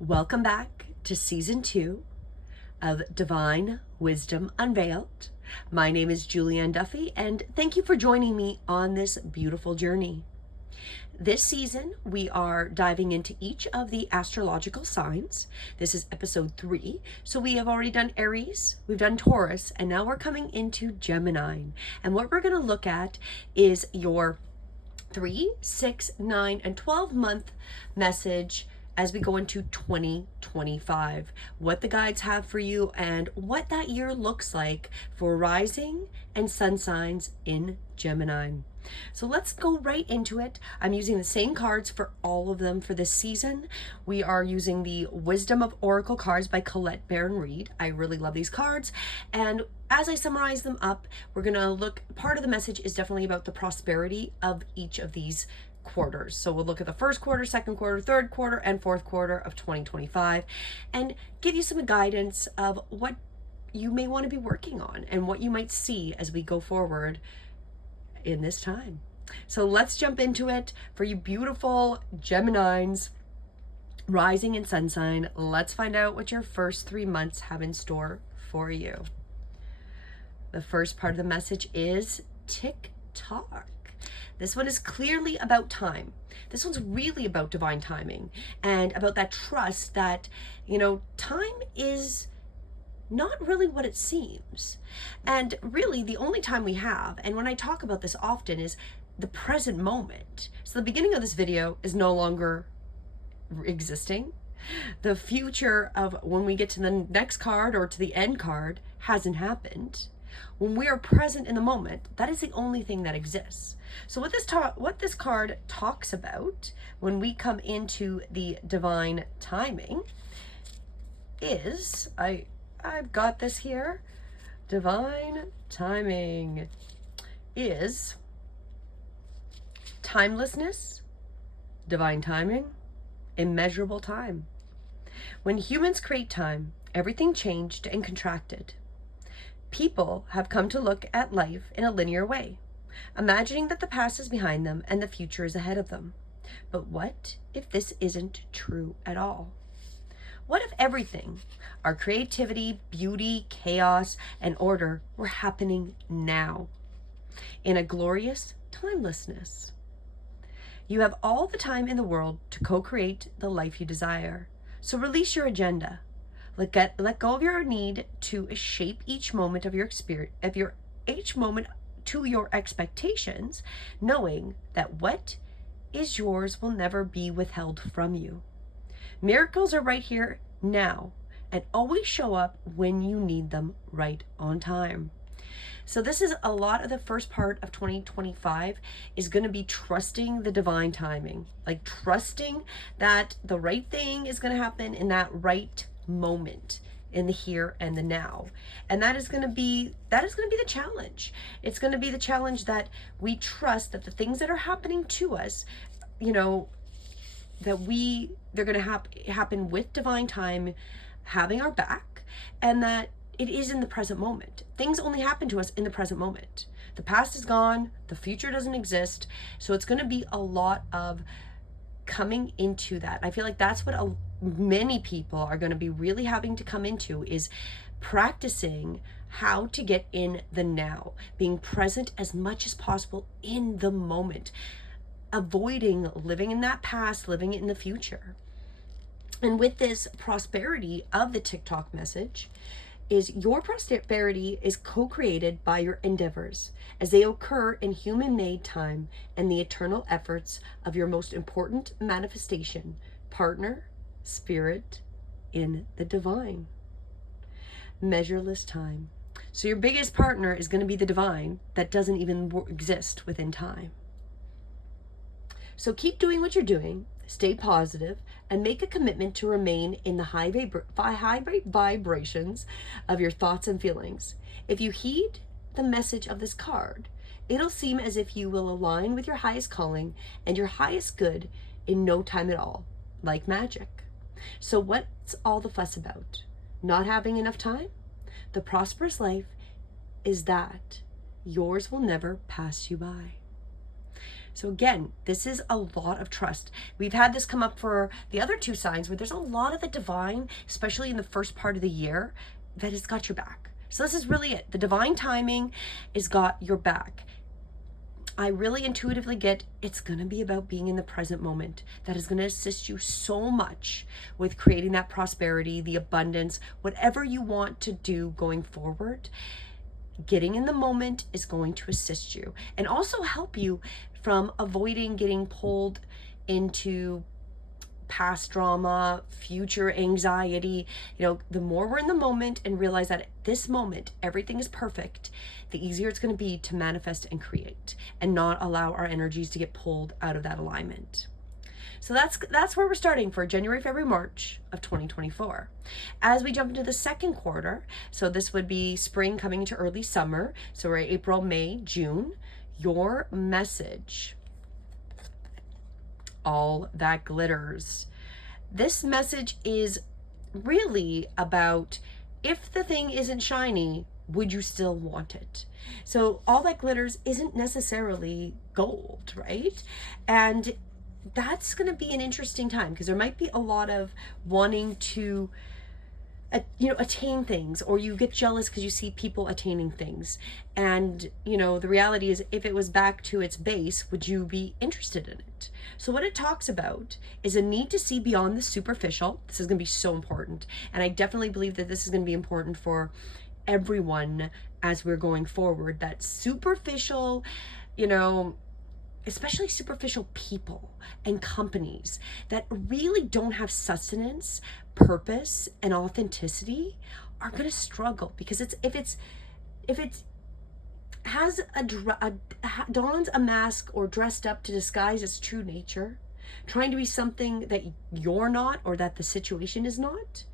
Welcome back to season 2 of Divine Wisdom Unveiled. My name is Julianne Duffy, and thank you for joining me on this beautiful journey. This season, we are diving into each of the astrological signs. This is episode 3. So we have already done Aries, we've done Taurus, and now we're coming into Gemini. And what we're going to look at is your 3, 6, 9, and 12 month message as we go into 2025, what the guides have for you and what that year looks like for rising and sun signs in Gemini. So let's go right into it. I'm using the same cards for all of them for this season. We are using the Wisdom of Oracle cards by Colette Baron-Reid. I really love these cards. And as I summarize them up, we're going to look, part of the message is definitely about the prosperity of each of these quarters. So we'll look at the first quarter, second quarter, third quarter, and fourth quarter of 2025 and give you some guidance of what you may want to be working on and what you might see as we go forward in this time. So let's jump into it. For you beautiful Geminis, rising and sun sign, let's find out what your first 3 months have in store for you. The first part of the message is tick-tock. This one is clearly about time. This one's really about divine timing and about that trust that, time is not really what it seems. And really the only time we have, and when I talk about this often, is the present moment. So the beginning of this video is no longer existing. The future of when we get to the next card or to the end card hasn't happened. When we are present in the moment, that is the only thing that exists. So what this card talks about when we come into the divine timing is, I've got this here. Divine timing is timelessness, divine timing, immeasurable time. When humans create time, everything changed and contracted. People have come to look at life in a linear way, imagining that the past is behind them and the future is ahead of them. But what if this isn't true at all? What if everything, our creativity, beauty, chaos, and order were happening now, in a glorious timelessness? You have all the time in the world to co-create the life you desire. So release your agenda. Let go of your need to shape each moment of your experience, each moment to your expectations, knowing that what is yours will never be withheld from you. Miracles are right here now and always show up when you need them, right on time. So this is a lot of the first part of 2025 is going to be trusting the divine timing, like trusting that the right thing is going to happen in that right moment, in the here and the now. And that is going to be the challenge. It's going to be the challenge that we trust that the things that are happening to us, they're going to happen with divine time having our back, and that it is in the present moment. Things only happen to us in the present moment. The past is gone, the future doesn't exist. So it's going to be a lot of coming into that. I feel like that's what many people are going to be really having to come into, is practicing how to get in the now, being present as much as possible in the moment, avoiding living in that past, living in the future. And with this prosperity of the TikTok message, is your prosperity is co-created by your endeavors as they occur in human-made time and the eternal efforts of your most important manifestation, partner, spirit, in the divine. Measureless time. So your biggest partner is going to be the divine that doesn't even exist within time. So keep doing what you're doing, stay positive, and make a commitment to remain in the high vibrations of your thoughts and feelings. If you heed the message of this card, it'll seem as if you will align with your highest calling and your highest good in no time at all, like magic. So what's all the fuss about? Not having enough time? The prosperous life is that yours will never pass you by. So again, this is a lot of trust. We've had this come up for the other two signs where there's a lot of the divine, especially in the first part of the year, that has got your back. So this is really it. The divine timing has got your back. I really intuitively get it's going to be about being in the present moment. That is going to assist you so much with creating that prosperity, the abundance, whatever you want to do going forward. Getting in the moment is going to assist you and also help you from avoiding getting pulled into past drama, future anxiety. The more we're in the moment and realize that at this moment everything is perfect, the easier it's going to be to manifest and create and not allow our energies to get pulled out of that alignment. So that's where we're starting for January, February, March of 2024. As we jump into the second quarter, so this would be spring coming into early summer, so we're April, May, June, your message, all that glitters. This message is really about, if the thing isn't shiny, would you still want it? So all that glitters isn't necessarily gold, right? And that's going to be an interesting time because there might be a lot of wanting to attain things, or you get jealous because you see people attaining things. And the reality is, if it was back to its base, would you be interested in it? So what it talks about is a need to see beyond the superficial. This is going to be so important, and I definitely believe that this is going to be important for everyone as we're going forward. That superficial, especially superficial people and companies that really don't have sustenance, purpose, and authenticity are going to struggle, because if it has dons a mask or dressed up to disguise its true nature, trying to be something that you're not or that the situation is not,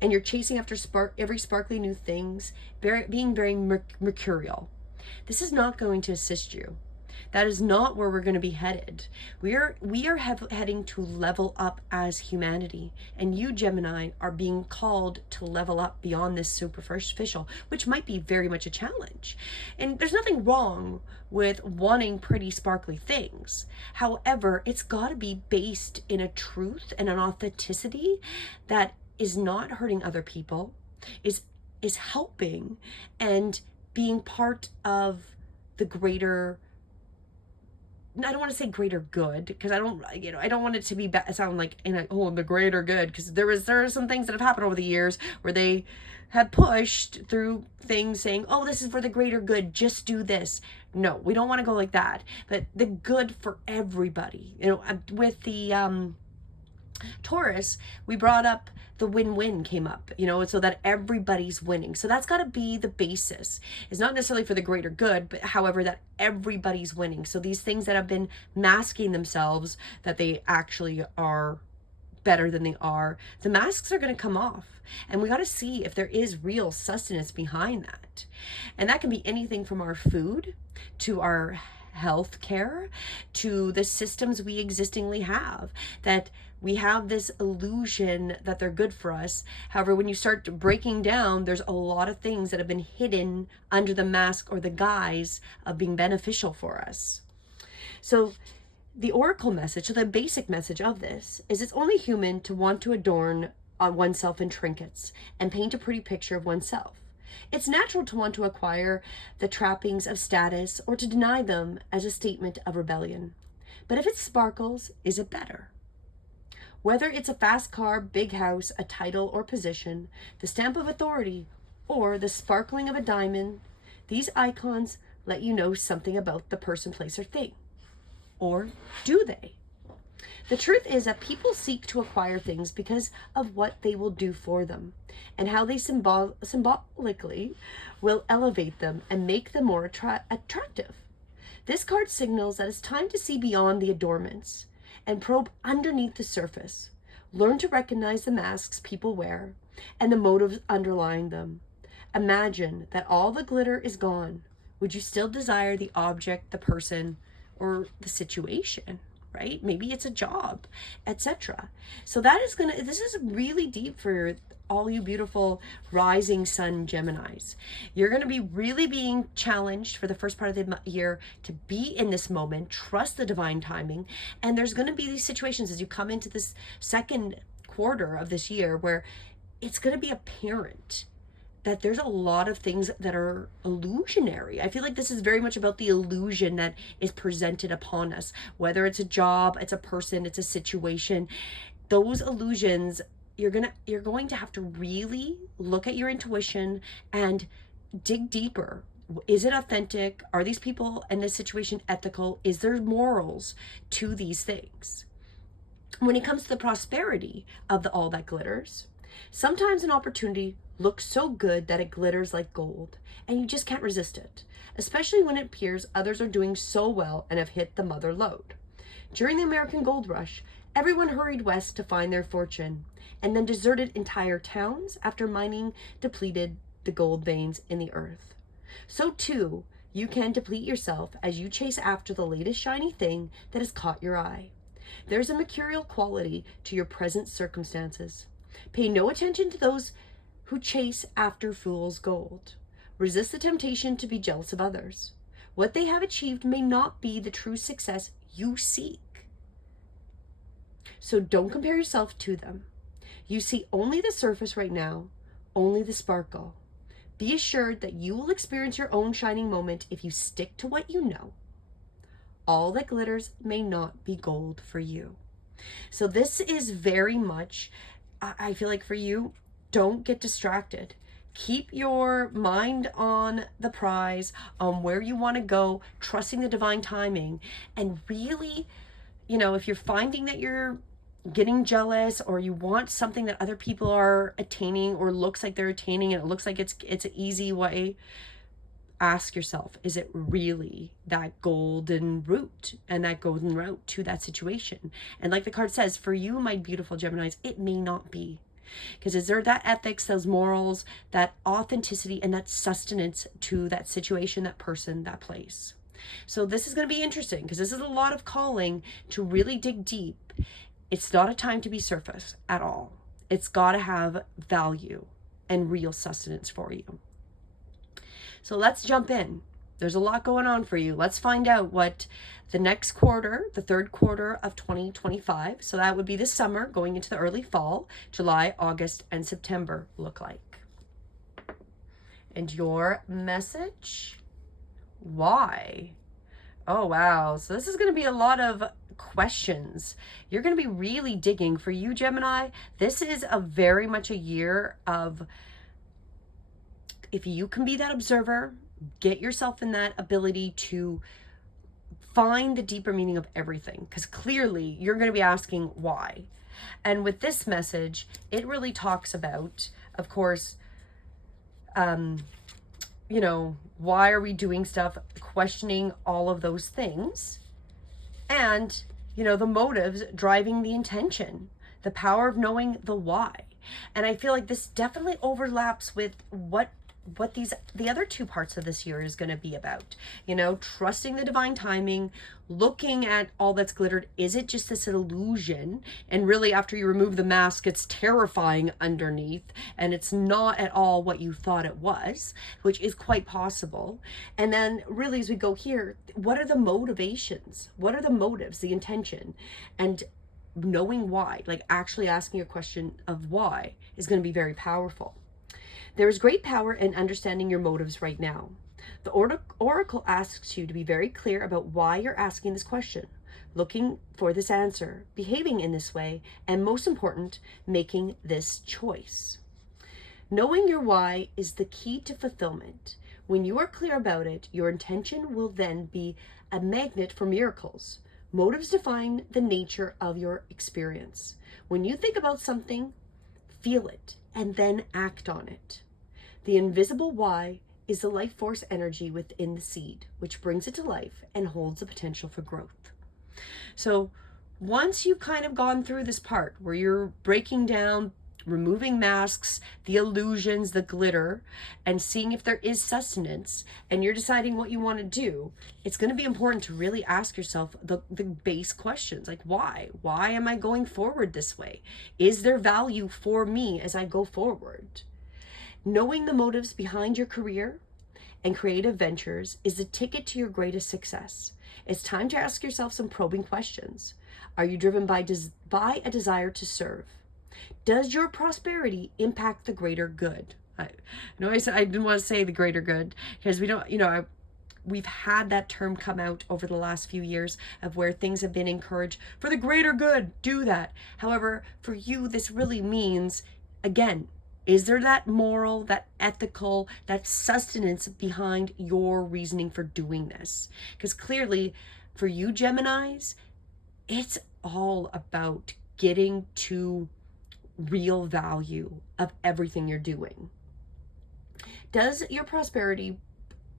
and you're chasing after every sparkly new things, being very mercurial, this is not going to assist you. That is not where we're going to be headed. We are heading to level up as humanity. And you, Gemini, are being called to level up beyond this superficial, which might be very much a challenge. And there's nothing wrong with wanting pretty, sparkly things. However, it's got to be based in a truth and an authenticity that is not hurting other people, is helping and being part of the greater, I don't want to say greater good, because I don't want it to be sound like the greater good, because there are some things that have happened over the years where they have pushed through things saying, oh, this is for the greater good, just do this. No, we don't want to go like that, but the good for everybody. With the Taurus, we brought up the win-win came up, so that everybody's winning. So that's got to be the basis. It's not necessarily for the greater good, but however, that everybody's winning. So these things that have been masking themselves, that they actually are better than they are, the masks are going to come off. And we got to see if there is real sustenance behind that. And that can be anything from our food to our health care to the systems we existingly have, that we have this illusion that they're good for us. However, when you start breaking down, there's a lot of things that have been hidden under the mask or the guise of being beneficial for us. So the oracle message, so the basic message of this is, it's only human to want to adorn oneself in trinkets and paint a pretty picture of oneself. It's natural to want to acquire the trappings of status or to deny them as a statement of rebellion. But if it sparkles, is it better? Whether it's a fast car, big house, a title or position, the stamp of authority, or the sparkling of a diamond, these icons let you know something about the person, place, or thing. Or do they? The truth is that people seek to acquire things because of what they will do for them and how they symbolically will elevate them and make them more attractive. This card signals that it's time to see beyond the adornments and probe underneath the surface. Learn to recognize the masks people wear and the motives underlying them. Imagine that all the glitter is gone. Would you still desire the object, the person, or the situation? Right? Maybe it's a job, etc. So this is really deep for all you beautiful rising sun Geminis. You're going to be really being challenged for the first part of the year to be in this moment, trust the divine timing. And there's going to be these situations as you come into this second quarter of this year where it's going to be apparent that there's a lot of things that are illusionary. I feel like this is very much about the illusion that is presented upon us, whether it's a job, it's a person, it's a situation. Those illusions, you're going to have to really look at your intuition and dig deeper. Is it authentic? Are these people in this situation ethical? Is there morals to these things? When it comes to the prosperity of all that glitters, sometimes an opportunity looks so good that it glitters like gold, and you just can't resist it, especially when it appears others are doing so well and have hit the mother lode. During the American Gold Rush, everyone hurried west to find their fortune, and then deserted entire towns after mining depleted the gold veins in the earth. So too, you can deplete yourself as you chase after the latest shiny thing that has caught your eye. There's a mercurial quality to your present circumstances. Pay no attention to those who chase after fool's gold. Resist the temptation to be jealous of others. What they have achieved may not be the true success you seek. So don't compare yourself to them. You see only the surface right now, only the sparkle. Be assured that you will experience your own shining moment if you stick to what you know. All that glitters may not be gold for you. So this is very much, I feel like for you, don't get distracted. Keep your mind on the prize, on where you want to go, trusting the divine timing. And really, if you're finding that you're getting jealous or you want something that other people are attaining or looks like they're attaining and it looks like it's an easy way, ask yourself, is it really that golden route and that golden route to that situation? And like the card says, for you, my beautiful Geminis, it may not be. Because is there that ethics, those morals, that authenticity, and that sustenance to that situation, that person, that place? So this is going to be interesting because this is a lot of calling to really dig deep. It's not a time to be surface at all. It's got to have value and real sustenance for you. So let's jump in. There's a lot going on for you. Let's find out what the next quarter, the third quarter of 2025, so that would be this summer going into the early fall, July, August, and September look like. And your message? Why? Oh, wow. So this is going to be a lot of questions. You're going to be really digging. For you, Gemini, this is a very much a year of, if you can be that observer, get yourself in that ability to find the deeper meaning of everything, because clearly you're going to be asking why. And with this message, it really talks about, of course, why are we doing stuff, questioning all of those things, and, the motives driving the intention, the power of knowing the why. And I feel like this definitely overlaps with what the other two parts of this year is going to be about. Trusting the divine timing, looking at all that's glittered. Is it just this illusion? And really, after you remove the mask, it's terrifying underneath, and it's not at all what you thought it was, which is quite possible. And then really, as we go here, what are the motivations? What are the motives, the intention? And knowing why, like actually asking a question of why, is going to be very powerful. There is great power in understanding your motives right now. The oracle asks you to be very clear about why you're asking this question, looking for this answer, behaving in this way, and most important, making this choice. Knowing your why is the key to fulfillment. When you are clear about it, your intention will then be a magnet for miracles. Motives define the nature of your experience. When you think about something, feel it, and then act on it. The invisible why is the life force energy within the seed, which brings it to life and holds the potential for growth. So once you've kind of gone through this part where you're breaking down, removing masks, the illusions, the glitter, and seeing if there is sustenance, and you're deciding what you want to do, it's going to be important to really ask yourself the base questions, like why? Why am I going forward this way? Is there value for me as I go forward? Knowing the motives behind your career and creative ventures is the ticket to your greatest success. It's time to ask yourself some probing questions. Are you driven by a desire to serve? Does your prosperity impact the greater good? I know I said I didn't want to say the greater good because we don't, we've had that term come out over the last few years of where things have been encouraged for the greater good, do that. However, for you, this really means, again, is there that moral, that ethical, that sustenance behind your reasoning for doing this? Because clearly for you Geminis, it's all about getting to real value of everything you're doing. Does your prosperity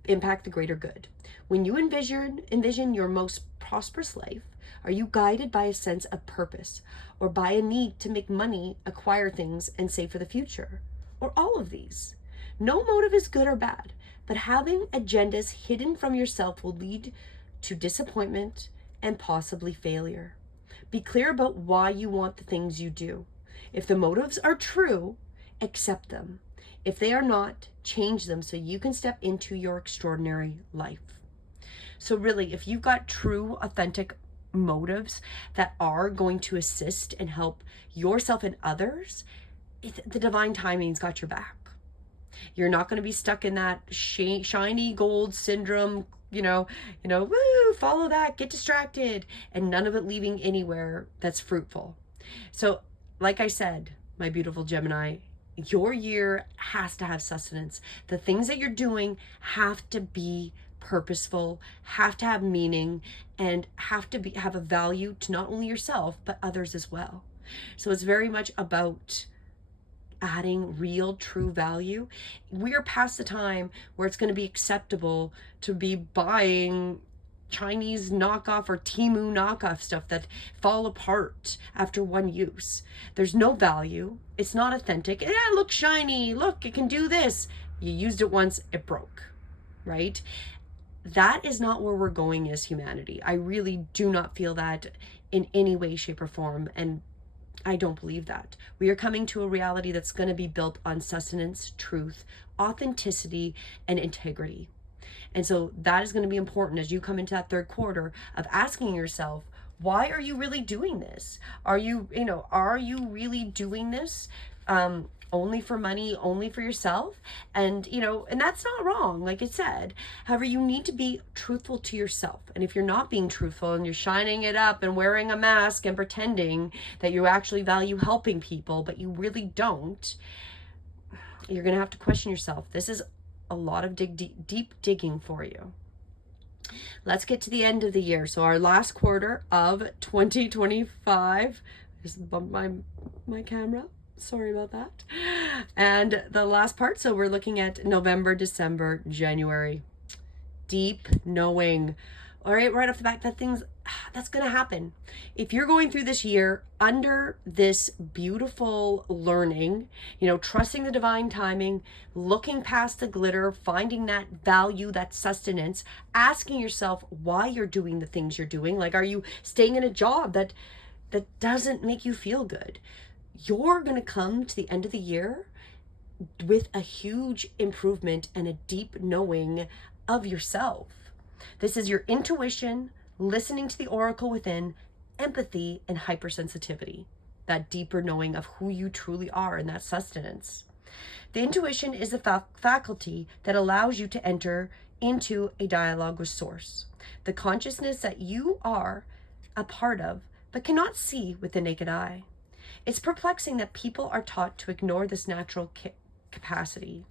impact the greater good? When you envision your most prosperous life, are you guided by a sense of purpose or by a need to make money, acquire things, and save for the future? Or all of these? No motive is good or bad, but having agendas hidden from yourself will lead to disappointment and possibly failure. Be clear about why you want the things you do. If the motives are true, accept them. If they are not, change them so you can step into your extraordinary life. So really, if you've got true, authentic motives that are going to assist and help yourself and others, the divine timing's got your back. You're not going to be stuck in that shiny gold syndrome, woo, follow that, get distracted, and none of it leaving anywhere that's fruitful. So like I said, my beautiful Gemini, your year has to have sustenance. The things that you're doing have to be purposeful, have to have meaning, and have to have a value to not only yourself, but others as well. So it's very much about adding real, true value. We are past the time where it's going to be acceptable to be buying Chinese knockoff or Temu knockoff stuff that fall apart after one use. There's no value. It's not authentic. Yeah, it looks shiny. Look, it can do this. You used it once, it broke, right? That is not where we're going as humanity. I really do not feel that in any way, shape, or form. And I don't believe that. We are coming to a reality that's going to be built on sustenance, truth, authenticity, and integrity. And so that is going to be important as you come into that third quarter of asking yourself, why are you really doing this? Are you really doing this only for money, only for yourself? And, and that's not wrong, like I said. However, you need to be truthful to yourself. And if you're not being truthful and you're shining it up and wearing a mask and pretending that you actually value helping people, but you really don't, you're going to have to question yourself. This is a lot of deep digging for you. Let's get to the end of the year. So our last quarter of 2025, just bumped my camera. Sorry about that. And the last part, so we're looking at November, December, January. Deep knowing. All right, right off the bat, that's going to happen. If you're going through this year under this beautiful learning, trusting the divine timing, looking past the glitter, finding that value, that sustenance, asking yourself why you're doing the things you're doing. Like, are you staying in a job that doesn't make you feel good? You're going to come to the end of the year with a huge improvement and a deep knowing of yourself. This is your intuition, listening to the oracle within, empathy, and hypersensitivity. That deeper knowing of who you truly are and that sustenance. The intuition is the faculty that allows you to enter into a dialogue with Source. The consciousness that you are a part of, but cannot see with the naked eye. It's perplexing that people are taught to ignore this natural capacity.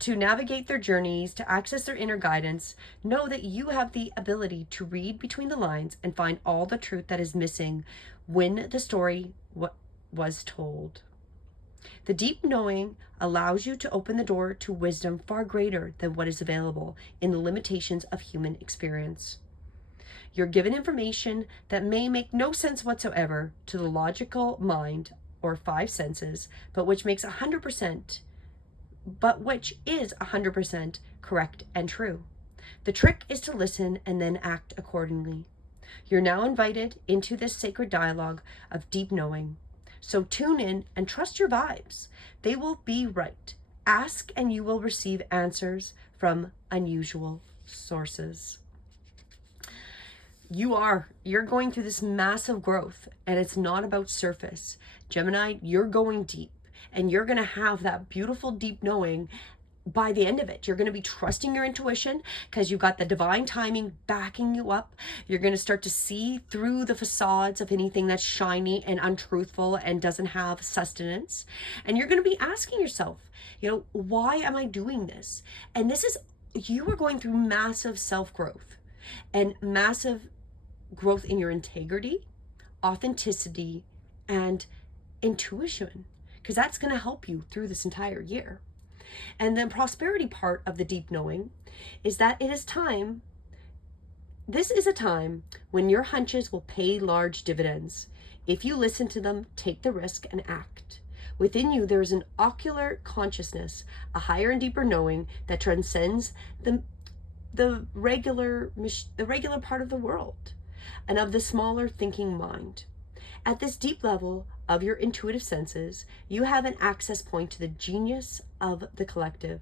To navigate their journeys, to access their inner guidance, know that you have the ability to read between the lines and find all the truth that is missing when the story was told. The deep knowing allows you to open the door to wisdom far greater than what is available in the limitations of human experience. You're given information that may make no sense whatsoever to the logical mind or five senses, but which is 100% correct and true. The trick is to listen and then act accordingly. You're now invited into this sacred dialogue of deep knowing. So tune in and trust your vibes. They will be right. Ask and you will receive answers from unusual sources. You're going through this massive growth, and it's not about surface. Gemini, you're going deep, and you're going to have that beautiful deep knowing. By the end of it, you're going to be trusting your intuition because you've got the divine timing backing you up. You're going to start to see through the facades of anything that's shiny and untruthful and doesn't have sustenance. And you're going to be asking yourself, why am I doing this? And you are going through massive self-growth and massive growth in your integrity, authenticity, and intuition, because that's going to help you through this entire year. And the prosperity part of the deep knowing is that this is a time when your hunches will pay large dividends. If you listen to them, take the risk, and act. Within you, there is an ocular consciousness, a higher and deeper knowing that transcends the regular part of the world and of the smaller thinking mind. At this deep level of your intuitive senses, you have an access point to the genius of the collective,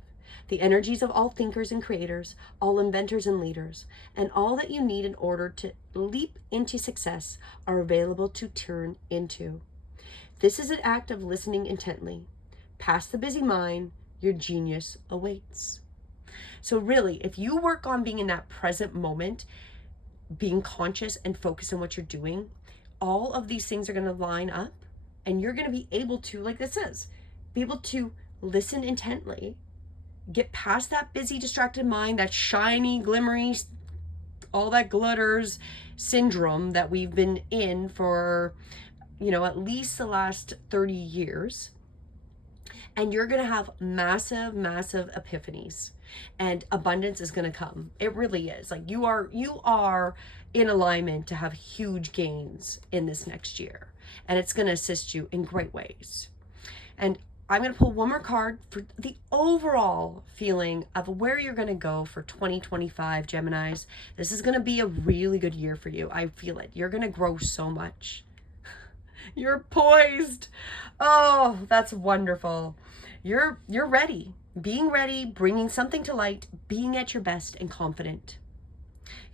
the energies of all thinkers and creators, all inventors and leaders, and all that you need in order to leap into success are available to turn into. This is an act of listening intently. Past the busy mind, your genius awaits. So really, if you work on being in that present moment, being conscious and focused on what you're doing, all of these things are going to line up, and you're going to be able to, like this says, be able to listen intently, get past that busy, distracted mind, that shiny, glimmery, all that glitters syndrome that we've been in for, at least the last 30 years. And you're going to have massive, massive epiphanies, and abundance is going to come. It really is. Like you are in alignment to have huge gains in this next year, and it's going to assist you in great ways. And I'm going to pull one more card for the overall feeling of where you're going to go for 2025, Geminis. This is going to be a really good year for you. I feel it. You're going to grow so much. You're poised. Oh, that's wonderful. You're ready. Being ready, bringing something to light, being at your best and confident.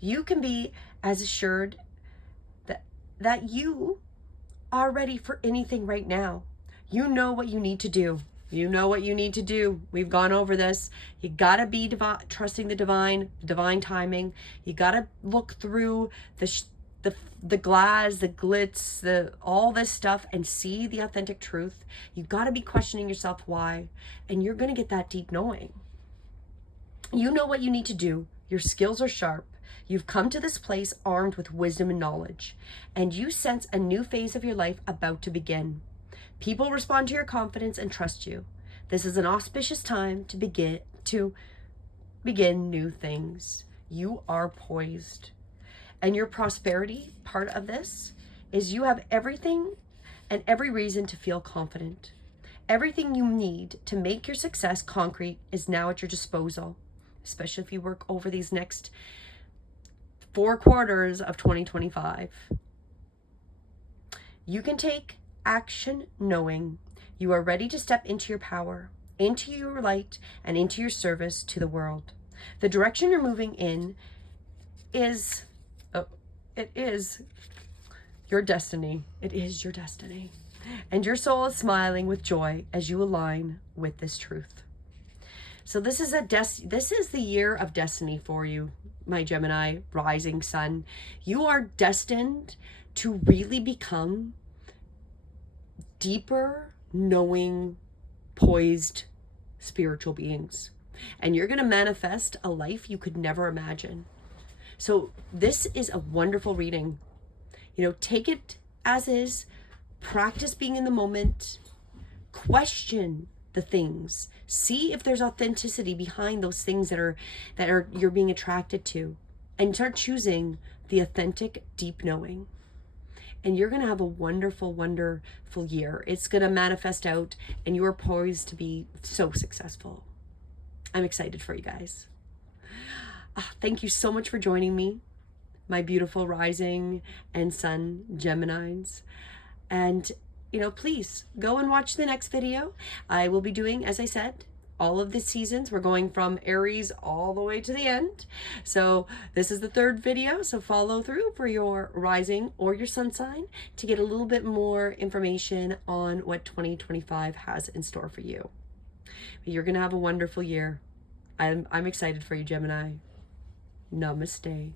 You can be as assured that you are ready for anything right now. You know what you need to do. You know what you need to do. We've gone over this. You gotta be trusting the divine timing. You gotta look through the glass, the glitz, all this stuff, and see the authentic truth. You've got to be questioning yourself why, and you're going to get that deep knowing. You know what you need to do. Your skills are sharp. You've come to this place armed with wisdom and knowledge, and you sense a new phase of your life about to begin. People respond to your confidence and trust you. This is an auspicious time to begin new things. You are poised. And your prosperity part of this is you have everything and every reason to feel confident. Everything you need to make your success concrete is now at your disposal, especially if you work over these next 4 quarters of 2025. You can take action knowing you are ready to step into your power, into your light, and into your service to the world. The direction you're moving in is your destiny. It is your destiny. And your soul is smiling with joy as you align with this truth. So this is the year of destiny for you, my Gemini rising sun. You are destined to really become deeper, knowing, poised spiritual beings. And you're going to manifest a life you could never imagine. So this is a wonderful reading. Take it as is, practice being in the moment, question the things, see if there's authenticity behind those things that are you're being attracted to, and start choosing the authentic deep knowing. and you're going to have a wonderful, wonderful year. It's going to manifest out, and you're poised to be so successful. I'm excited for you guys. Thank you so much for joining me, my beautiful rising and sun Geminis. And, please go and watch the next video. I will be doing, as I said, all of the seasons. We're going from Aries all the way to the end. So this is the third video. So follow through for your rising or your sun sign to get a little bit more information on what 2025 has in store for you. You're going to have a wonderful year. I'm excited for you, Gemini. Namaste.